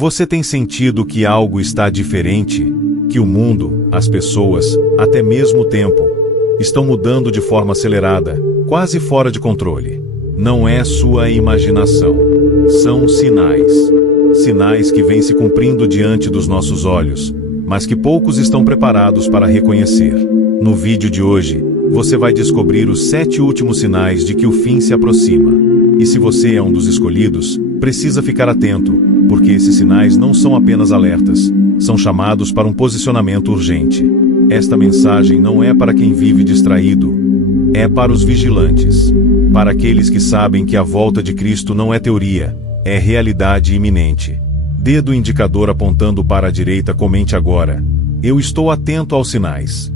Você tem sentido que algo está diferente? Que o mundo, as pessoas, até mesmo o tempo, estão mudando de forma acelerada, quase fora de controle. Não é sua imaginação. São sinais. Sinais que vêm se cumprindo diante dos nossos olhos, mas que poucos estão preparados para reconhecer. No vídeo de hoje, você vai descobrir os 7 últimos sinais de que o fim se aproxima. E se você é um dos escolhidos, precisa ficar atento, porque esses sinais não são apenas alertas, são chamados para um posicionamento urgente. Esta mensagem não é para quem vive distraído, é para os vigilantes, para aqueles que sabem que a volta de Cristo não é teoria, é realidade iminente. Dedo indicador apontando para a direita, comente agora: eu estou atento aos sinais.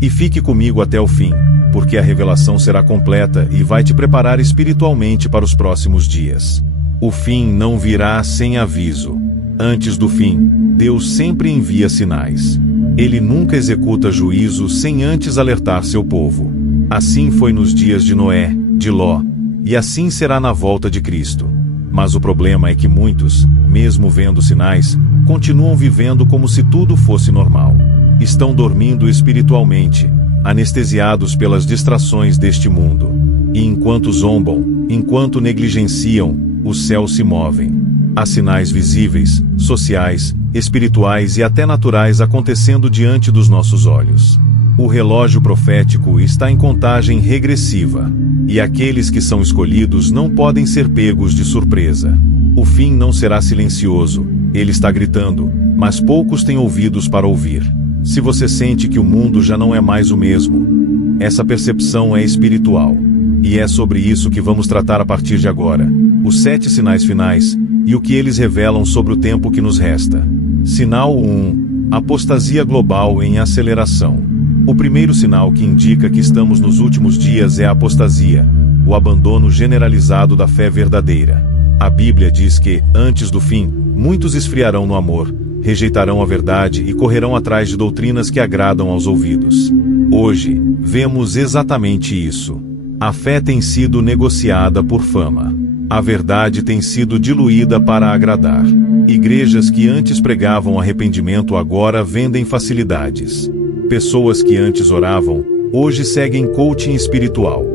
E fique comigo até o fim, porque a revelação será completa e vai te preparar espiritualmente para os próximos dias. O fim não virá sem aviso. Antes do fim, Deus sempre envia sinais. Ele nunca executa juízo sem antes alertar seu povo. Assim foi nos dias de Noé, de Ló, e assim será na volta de Cristo. Mas o problema é que muitos, mesmo vendo sinais, continuam vivendo como se tudo fosse normal. Estão dormindo espiritualmente, anestesiados pelas distrações deste mundo. E enquanto zombam, enquanto negligenciam, os céus se movem. Há sinais visíveis, sociais, espirituais e até naturais acontecendo diante dos nossos olhos. O relógio profético está em contagem regressiva, e aqueles que são escolhidos não podem ser pegos de surpresa. O fim não será silencioso, ele está gritando, mas poucos têm ouvidos para ouvir. Se você sente que o mundo já não é mais o mesmo, essa percepção é espiritual. E é sobre isso que vamos tratar a partir de agora. Os 7 sinais finais, e o que eles revelam sobre o tempo que nos resta. Sinal 1. Apostasia global em aceleração. O primeiro sinal que indica que estamos nos últimos dias é a apostasia, o abandono generalizado da fé verdadeira. A Bíblia diz que, antes do fim, muitos esfriarão no amor, rejeitarão a verdade e correrão atrás de doutrinas que agradam aos ouvidos. Hoje, vemos exatamente isso. A fé tem sido negociada por fama. A verdade tem sido diluída para agradar. Igrejas que antes pregavam arrependimento agora vendem facilidades. Pessoas que antes oravam, hoje seguem coaching espiritual.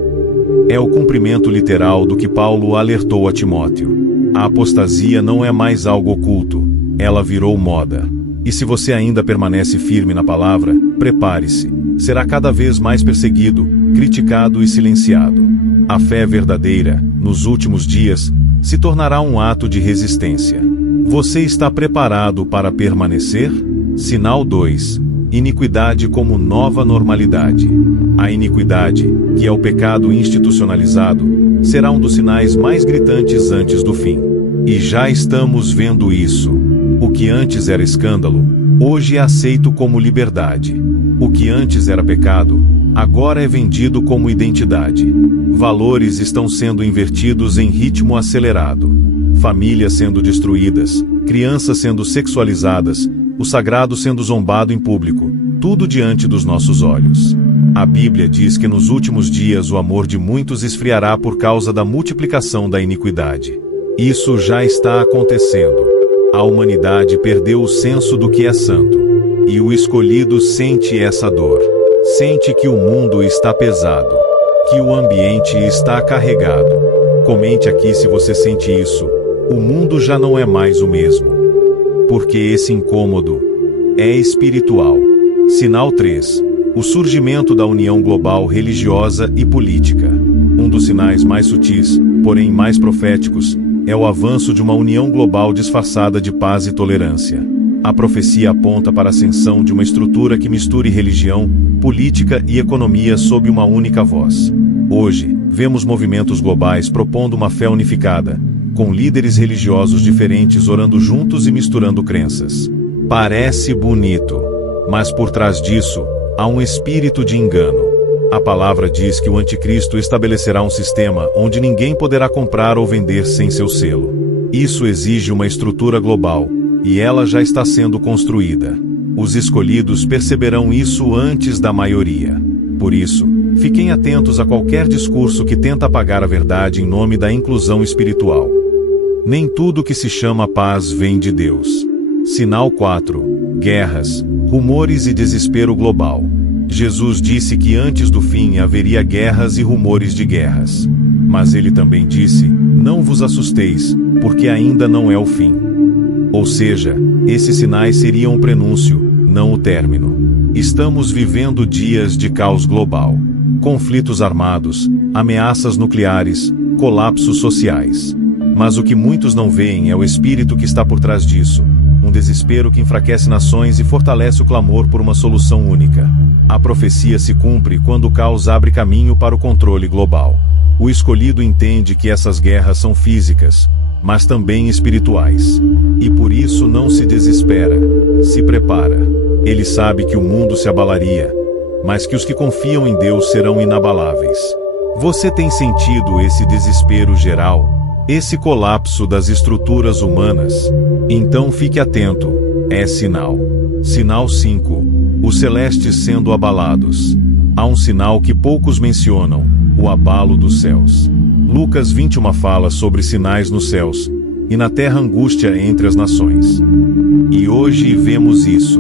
É o cumprimento literal do que Paulo alertou a Timóteo. A apostasia não é mais algo oculto, ela virou moda. E se você ainda permanece firme na palavra, prepare-se. Será cada vez mais perseguido, criticado e silenciado. A fé verdadeira, nos últimos dias, se tornará um ato de resistência. Você está preparado para permanecer? Sinal 2. Iniquidade como nova normalidade. A iniquidade, que é o pecado institucionalizado, será um dos sinais mais gritantes antes do fim. E já estamos vendo isso. O que antes era escândalo, hoje é aceito como liberdade. O que antes era pecado, agora é vendido como identidade. Valores estão sendo invertidos em ritmo acelerado. Famílias sendo destruídas, crianças sendo sexualizadas, o sagrado sendo zombado em público, tudo diante dos nossos olhos. A Bíblia diz que nos últimos dias o amor de muitos esfriará por causa da multiplicação da iniquidade. Isso já está acontecendo. A humanidade perdeu o senso do que é santo. E o escolhido sente essa dor. Sente que o mundo está pesado. Que o ambiente está carregado. Comente aqui se você sente isso. O mundo já não é mais o mesmo. Porque esse incômodo é espiritual. Sinal 3. O surgimento da união global religiosa e política. Um dos sinais mais sutis, porém mais proféticos, é o avanço de uma união global disfarçada de paz e tolerância. A profecia aponta para a ascensão de uma estrutura que misture religião, política e economia sob uma única voz. Hoje, vemos movimentos globais propondo uma fé unificada, com líderes religiosos diferentes orando juntos e misturando crenças. Parece bonito, mas por trás disso, há um espírito de engano. A palavra diz que o anticristo estabelecerá um sistema onde ninguém poderá comprar ou vender sem seu selo. Isso exige uma estrutura global, e ela já está sendo construída. Os escolhidos perceberão isso antes da maioria. Por isso, fiquem atentos a qualquer discurso que tenta apagar a verdade em nome da inclusão espiritual. Nem tudo que se chama paz vem de Deus. Sinal 4. Guerras, rumores e desespero global. Jesus disse que antes do fim haveria guerras e rumores de guerras. Mas ele também disse: não vos assusteis, porque ainda não é o fim. Ou seja, esses sinais seriam o prenúncio, não o término. Estamos vivendo dias de caos global. Conflitos armados, ameaças nucleares, colapsos sociais. Mas o que muitos não veem é o espírito que está por trás disso. Um desespero que enfraquece nações e fortalece o clamor por uma solução única. A profecia se cumpre quando o caos abre caminho para o controle global. O escolhido entende que essas guerras são físicas, mas também espirituais. E por isso não se desespera, se prepara. Ele sabe que o mundo se abalaria, mas que os que confiam em Deus serão inabaláveis. Você tem sentido esse desespero geral? Esse colapso das estruturas humanas? Então fique atento, é sinal. Sinal 5. Os celestes sendo abalados. Há um sinal que poucos mencionam, o abalo dos céus. Lucas 21 fala sobre sinais nos céus, e na terra angústia entre as nações. E hoje vemos isso.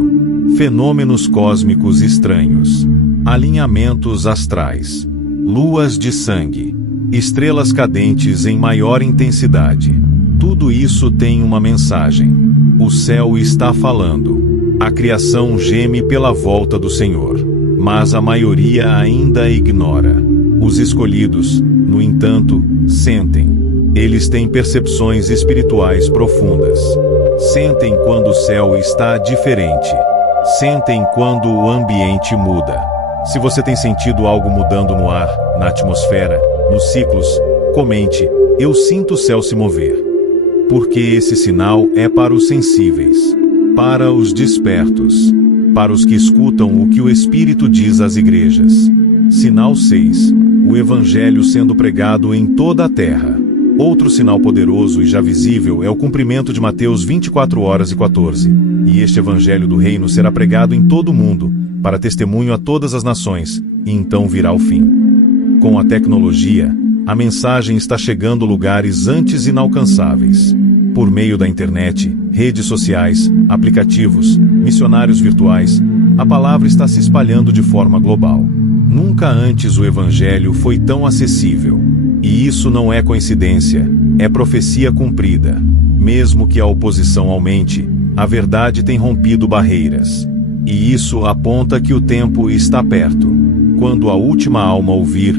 Fenômenos cósmicos estranhos. Alinhamentos astrais. Luas de sangue. Estrelas cadentes em maior intensidade. Tudo isso tem uma mensagem. O céu está falando. A criação geme pela volta do Senhor. Mas a maioria ainda ignora. Os escolhidos, no entanto, sentem. Eles têm percepções espirituais profundas. Sentem quando o céu está diferente. Sentem quando o ambiente muda. Se você tem sentido algo mudando no ar, na atmosfera, nos ciclos, comente: eu sinto o céu se mover. Porque esse sinal é para os sensíveis, para os despertos, para os que escutam o que o Espírito diz às igrejas. Sinal 6. O Evangelho sendo pregado em toda a terra. Outro sinal poderoso e já visível é o cumprimento de Mateus 24:14. E este Evangelho do Reino será pregado em todo o mundo, para testemunho a todas as nações, e então virá o fim. Com a tecnologia, a mensagem está chegando a lugares antes inalcançáveis. Por meio da internet, redes sociais, aplicativos, missionários virtuais, a palavra está se espalhando de forma global. Nunca antes o Evangelho foi tão acessível. E isso não é coincidência, é profecia cumprida. Mesmo que a oposição aumente, a verdade tem rompido barreiras. E isso aponta que o tempo está perto. Quando a última alma ouvir,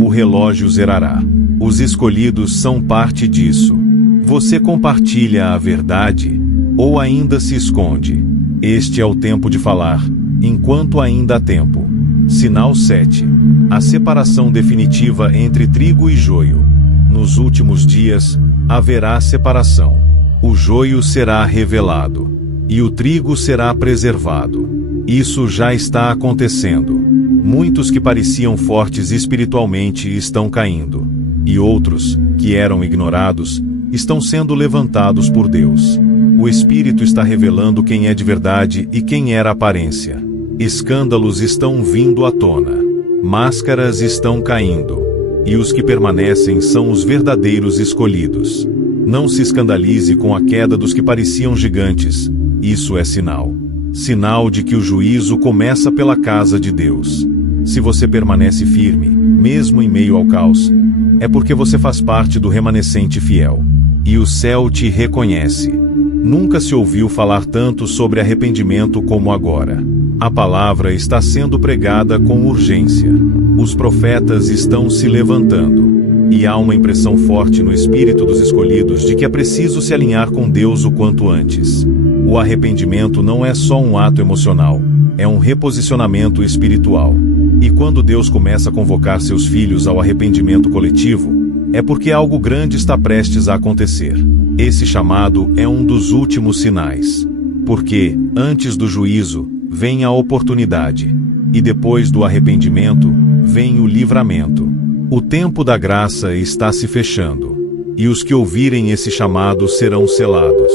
o relógio zerará. Os escolhidos são parte disso. Você compartilha a verdade? Ou ainda se esconde? Este é o tempo de falar, enquanto ainda há tempo. Sinal 7. A separação definitiva entre trigo e joio. Nos últimos dias, haverá separação. O joio será revelado, e o trigo será preservado. Isso já está acontecendo. Muitos que pareciam fortes espiritualmente estão caindo. E outros, que eram ignorados, estão sendo levantados por Deus. O Espírito está revelando quem é de verdade e quem era aparência. Escândalos estão vindo à tona. Máscaras estão caindo. E os que permanecem são os verdadeiros escolhidos. Não se escandalize com a queda dos que pareciam gigantes. Isso é sinal. Sinal de que o juízo começa pela casa de Deus. Se você permanece firme, mesmo em meio ao caos, é porque você faz parte do remanescente fiel. E o céu te reconhece. Nunca se ouviu falar tanto sobre arrependimento como agora. A palavra está sendo pregada com urgência. Os profetas estão se levantando. E há uma impressão forte no espírito dos escolhidos de que é preciso se alinhar com Deus o quanto antes. O arrependimento não é só um ato emocional, é um reposicionamento espiritual. E quando Deus começa a convocar seus filhos ao arrependimento coletivo, é porque algo grande está prestes a acontecer. Esse chamado é um dos últimos sinais. Porque, antes do juízo, vem a oportunidade. E depois do arrependimento, vem o livramento. O tempo da graça está se fechando. E os que ouvirem esse chamado serão selados.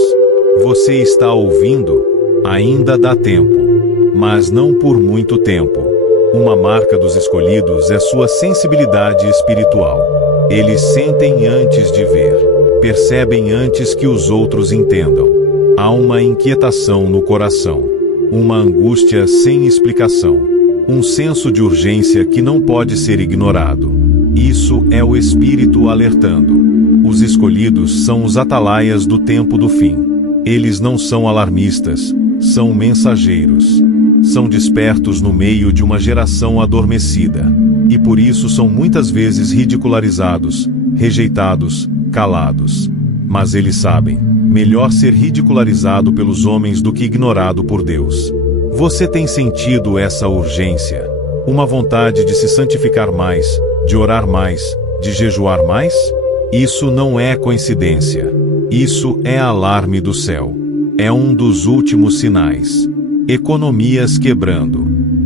Você está ouvindo? Ainda dá tempo. Mas não por muito tempo. Uma marca dos escolhidos é sua sensibilidade espiritual. Eles sentem antes de ver. percebem antes que os outros entendam. Há uma inquietação no coração, uma angústia sem explicação, um senso de urgência que não pode ser ignorado. Isso é o Espírito alertando. Os escolhidos são os atalaias do tempo do fim. Eles não são alarmistas, são mensageiros. São despertos no meio de uma geração adormecida. E por isso são muitas vezes ridicularizados, rejeitados, calados. Mas eles sabem, melhor ser ridicularizado pelos homens do que ignorado por Deus. Você tem sentido essa urgência? Uma vontade de se santificar mais, de orar mais, de jejuar mais? Isso não é coincidência. Isso é alarme do céu. É um dos últimos sinais. Economias quebrando.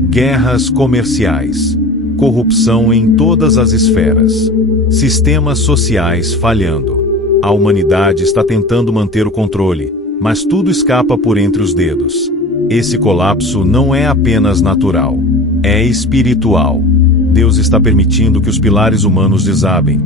Guerras comerciais. Corrupção em todas as esferas. Sistemas sociais falhando. A humanidade está tentando manter o controle, mas tudo escapa por entre os dedos. Esse colapso não é apenas natural. É espiritual. Deus está permitindo que os pilares humanos desabem,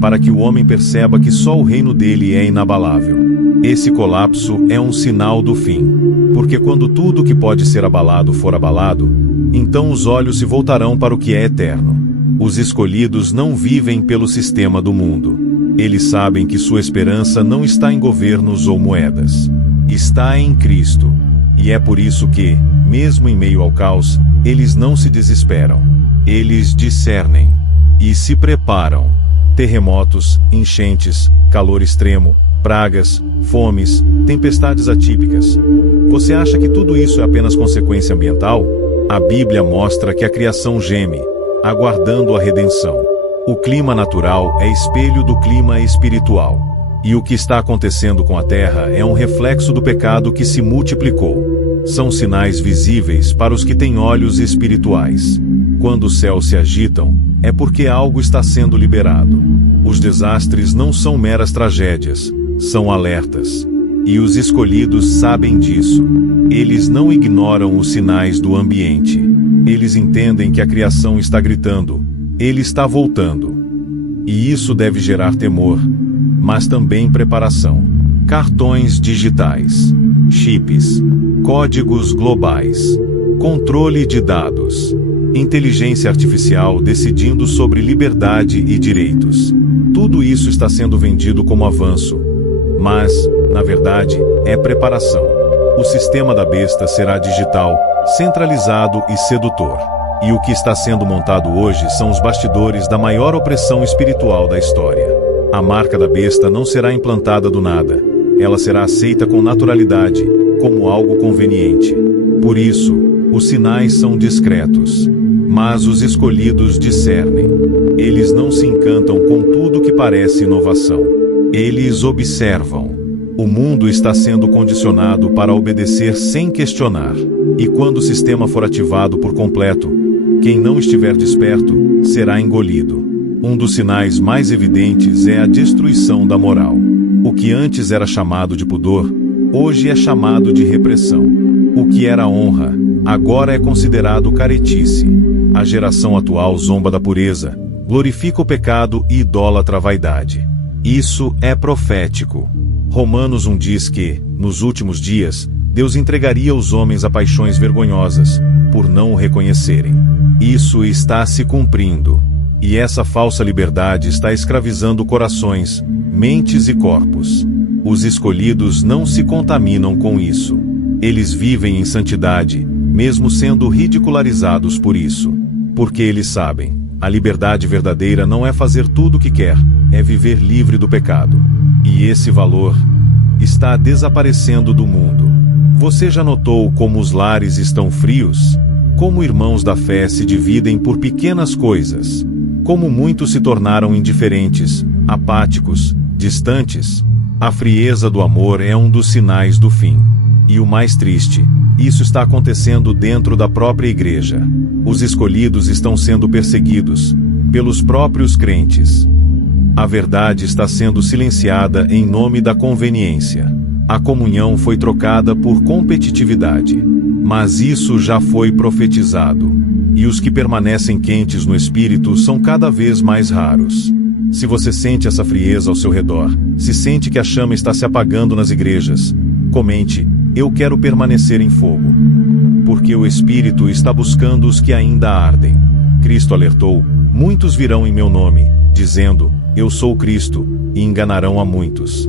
para que o homem perceba que só o reino dele é inabalável. Esse colapso é um sinal do fim, porque quando tudo que pode ser abalado for abalado, então os olhos se voltarão para o que é eterno. Os escolhidos não vivem pelo sistema do mundo. Eles sabem que sua esperança não está em governos ou moedas. Está em Cristo. E é por isso que, mesmo em meio ao caos, eles não se desesperam. Eles discernem e se preparam. Terremotos, enchentes, calor extremo, pragas, fomes, tempestades atípicas. Você acha que tudo isso é apenas consequência ambiental? A Bíblia mostra que a criação geme, aguardando a redenção. O clima natural é espelho do clima espiritual. E o que está acontecendo com a Terra é um reflexo do pecado que se multiplicou. São sinais visíveis para os que têm olhos espirituais. Quando os céus se agitam, é porque algo está sendo liberado. Os desastres não são meras tragédias, são alertas. E os escolhidos sabem disso. Eles não ignoram os sinais do ambiente. Eles entendem que a criação está gritando, ele está voltando. E isso deve gerar temor, mas também preparação. Cartões digitais, chips, códigos globais, controle de dados, inteligência artificial decidindo sobre liberdade e direitos. Tudo isso está sendo vendido como avanço, mas, na verdade, é preparação. O sistema da besta será digital, centralizado e sedutor. E o que está sendo montado hoje são os bastidores da maior opressão espiritual da história. A marca da besta não será implantada do nada. Ela será aceita com naturalidade, como algo conveniente. Por isso, os sinais são discretos. Mas os escolhidos discernem. Eles não se encantam com tudo que parece inovação. Eles observam. O mundo está sendo condicionado para obedecer sem questionar. E quando o sistema for ativado por completo, quem não estiver desperto será engolido. Um dos sinais mais evidentes é a destruição da moral. O que antes era chamado de pudor, hoje é chamado de repressão. O que era honra, agora é considerado caretice. A geração atual zomba da pureza, glorifica o pecado e idólatra a vaidade. Isso é profético. Romanos 1 diz que, nos últimos dias, Deus entregaria os homens a paixões vergonhosas, por não o reconhecerem. Isso está se cumprindo. E essa falsa liberdade está escravizando corações, mentes e corpos. Os escolhidos não se contaminam com isso. Eles vivem em santidade, mesmo sendo ridicularizados por isso. Porque eles sabem, a liberdade verdadeira não é fazer tudo o que quer, é viver livre do pecado. E esse valor está desaparecendo do mundo. Você já notou como os lares estão frios? Como irmãos da fé se dividem por pequenas coisas? Como muitos se tornaram indiferentes, apáticos, distantes? A frieza do amor é um dos sinais do fim. E o mais triste, isso está acontecendo dentro da própria igreja. Os escolhidos estão sendo perseguidos pelos próprios crentes. A verdade está sendo silenciada em nome da conveniência. A comunhão foi trocada por competitividade. Mas isso já foi profetizado. E os que permanecem quentes no espírito são cada vez mais raros. Se você sente essa frieza ao seu redor, se sente que a chama está se apagando nas igrejas, comente: eu quero permanecer em fogo. Porque o Espírito está buscando os que ainda ardem. Cristo alertou: muitos virão em meu nome, dizendo: eu sou Cristo, e enganarão a muitos.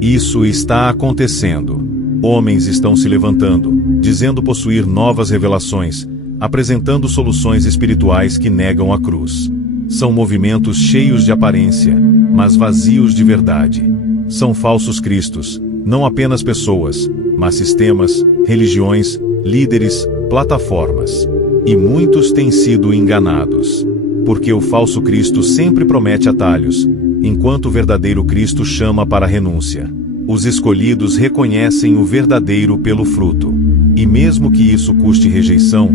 Isso está acontecendo. Homens estão se levantando, dizendo possuir novas revelações, apresentando soluções espirituais que negam a cruz. São movimentos cheios de aparência, mas vazios de verdade. São falsos cristos, não apenas pessoas, mas sistemas, religiões, líderes, plataformas. E muitos têm sido enganados. Porque o falso Cristo sempre promete atalhos, enquanto o verdadeiro Cristo chama para a renúncia. Os escolhidos reconhecem o verdadeiro pelo fruto. E mesmo que isso custe rejeição,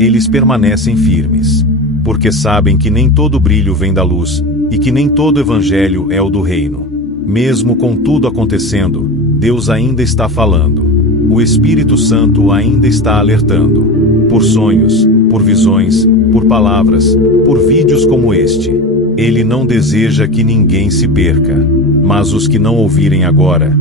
eles permanecem firmes. Porque sabem que nem todo brilho vem da luz, e que nem todo evangelho é o do reino. Mesmo com tudo acontecendo, Deus ainda está falando. O Espírito Santo ainda está alertando. Por sonhos, por visões, por palavras, por vídeos como este. Ele não deseja que ninguém se perca. Mas os que não ouvirem agora,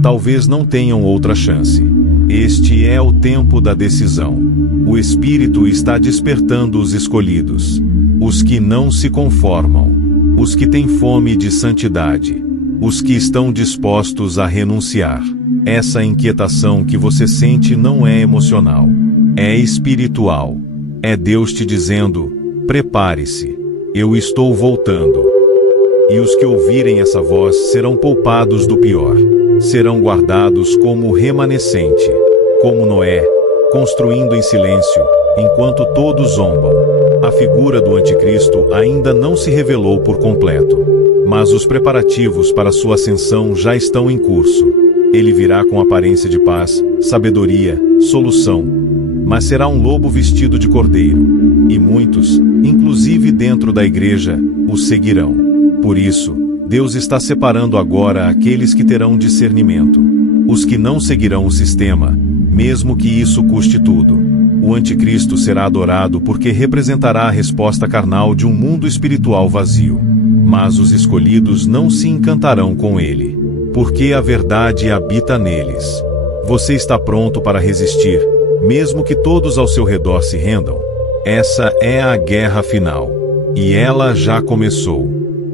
talvez não tenham outra chance. Este é o tempo da decisão. O Espírito está despertando os escolhidos. Os que não se conformam. Os que têm fome de santidade. Os que estão dispostos a renunciar. Essa inquietação que você sente não é emocional. É espiritual. É Deus te dizendo: prepare-se. Eu estou voltando. E os que ouvirem essa voz serão poupados do pior. Serão guardados como remanescente. Como Noé, construindo em silêncio, enquanto todos zombam. A figura do anticristo ainda não se revelou por completo. Mas os preparativos para sua ascensão já estão em curso. Ele virá com aparência de paz, sabedoria, solução. Mas será um lobo vestido de cordeiro. E muitos, inclusive dentro da igreja, o seguirão. Por isso, Deus está separando agora aqueles que terão discernimento. Os que não seguirão o sistema, mesmo que isso custe tudo. O anticristo será adorado porque representará a resposta carnal de um mundo espiritual vazio. Mas os escolhidos não se encantarão com ele, porque a verdade habita neles. Você está pronto para resistir, mesmo que todos ao seu redor se rendam? Essa é a guerra final. E ela já começou.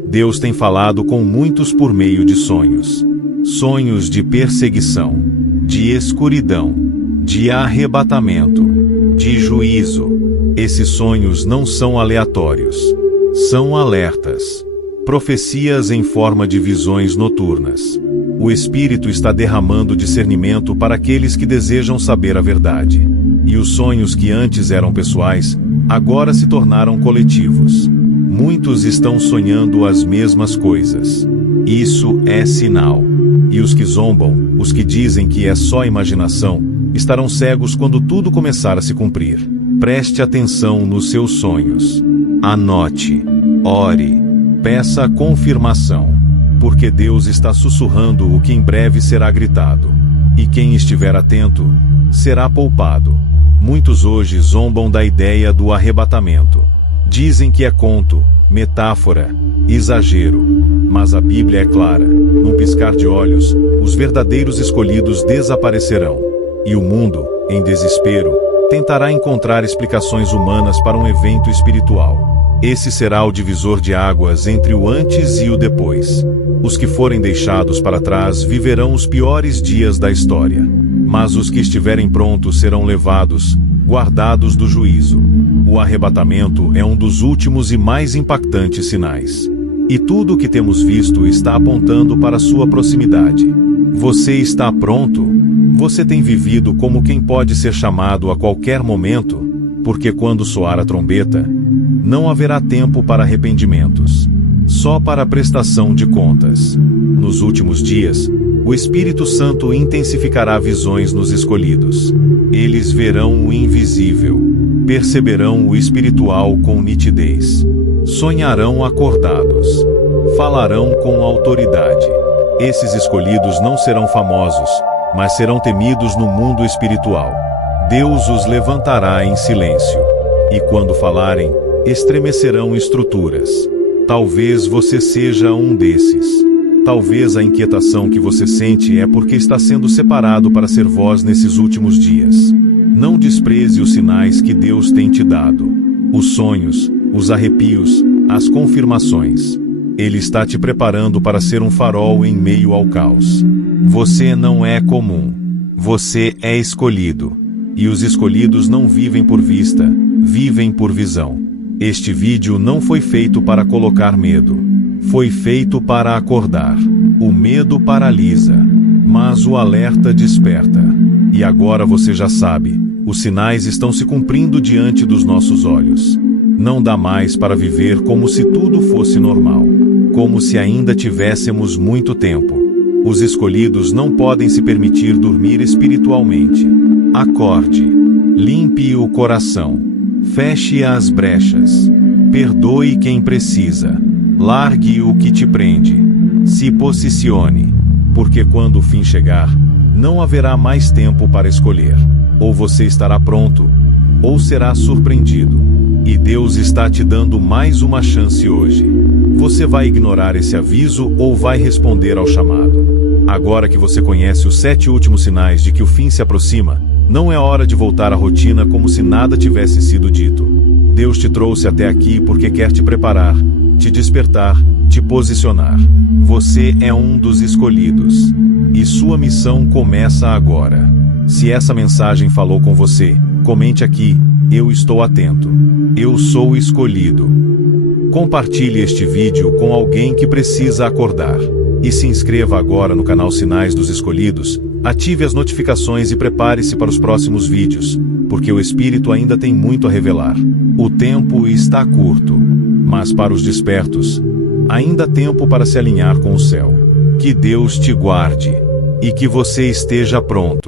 Deus tem falado com muitos por meio de sonhos. Sonhos de perseguição, de escuridão, de arrebatamento, de juízo. Esses sonhos não são aleatórios. São alertas. Profecias em forma de visões noturnas. O Espírito está derramando discernimento para aqueles que desejam saber a verdade. E os sonhos que antes eram pessoais, agora se tornaram coletivos. Muitos estão sonhando as mesmas coisas. Isso é sinal. E os que zombam, os que dizem que é só imaginação, estarão cegos quando tudo começar a se cumprir. Preste atenção nos seus sonhos. Anote. Ore. Peça confirmação. Porque Deus está sussurrando o que em breve será gritado. E quem estiver atento, será poupado. Muitos hoje zombam da ideia do arrebatamento. Dizem que é conto, metáfora, exagero. Mas a Bíblia é clara: num piscar de olhos, os verdadeiros escolhidos desaparecerão. E o mundo, em desespero, tentará encontrar explicações humanas para um evento espiritual. Esse será o divisor de águas entre o antes e o depois. Os que forem deixados para trás viverão os piores dias da história. Mas os que estiverem prontos serão levados, guardados do juízo. O arrebatamento é um dos últimos e mais impactantes sinais. E tudo o que temos visto está apontando para sua proximidade. Você está pronto? Você tem vivido como quem pode ser chamado a qualquer momento? Porque quando soar a trombeta, não haverá tempo para arrependimentos, só para a prestação de contas. Nos últimos dias, o Espírito Santo intensificará visões nos escolhidos. Eles verão o invisível, perceberão o espiritual com nitidez. Sonharão acordados, falarão com autoridade. Esses escolhidos não serão famosos, mas serão temidos no mundo espiritual. Deus os levantará em silêncio. E quando falarem, estremecerão estruturas. Talvez você seja um desses. Talvez a inquietação que você sente é porque está sendo separado para ser voz nesses últimos dias. Não despreze os sinais que Deus tem te dado. Os sonhos, os arrepios, as confirmações. Ele está te preparando para ser um farol em meio ao caos. Você não é comum. Você é escolhido. E os escolhidos não vivem por vista, vivem por visão. Este vídeo não foi feito para colocar medo. Foi feito para acordar. O medo paralisa, mas o alerta desperta. E agora você já sabe, os sinais estão se cumprindo diante dos nossos olhos. Não dá mais para viver como se tudo fosse normal, como se ainda tivéssemos muito tempo. Os escolhidos não podem se permitir dormir espiritualmente. Acorde, limpe o coração, feche as brechas, perdoe quem precisa, largue o que te prende, se posicione, porque quando o fim chegar, não haverá mais tempo para escolher. Ou você estará pronto, ou será surpreendido. E Deus está te dando mais uma chance hoje. Você vai ignorar esse aviso ou vai responder ao chamado? Agora que você conhece os 7 últimos sinais de que o fim se aproxima, não é hora de voltar à rotina como se nada tivesse sido dito. Deus te trouxe até aqui porque quer te preparar, te despertar, te posicionar. Você é um dos escolhidos. E sua missão começa agora. Se essa mensagem falou com você, comente aqui: eu estou atento. Eu sou escolhido. Compartilhe este vídeo com alguém que precisa acordar. E se inscreva agora no canal Sinais dos Escolhidos, ative as notificações e prepare-se para os próximos vídeos, porque o Espírito ainda tem muito a revelar. O tempo está curto, mas para os despertos, ainda há tempo para se alinhar com o céu. Que Deus te guarde, e que você esteja pronto.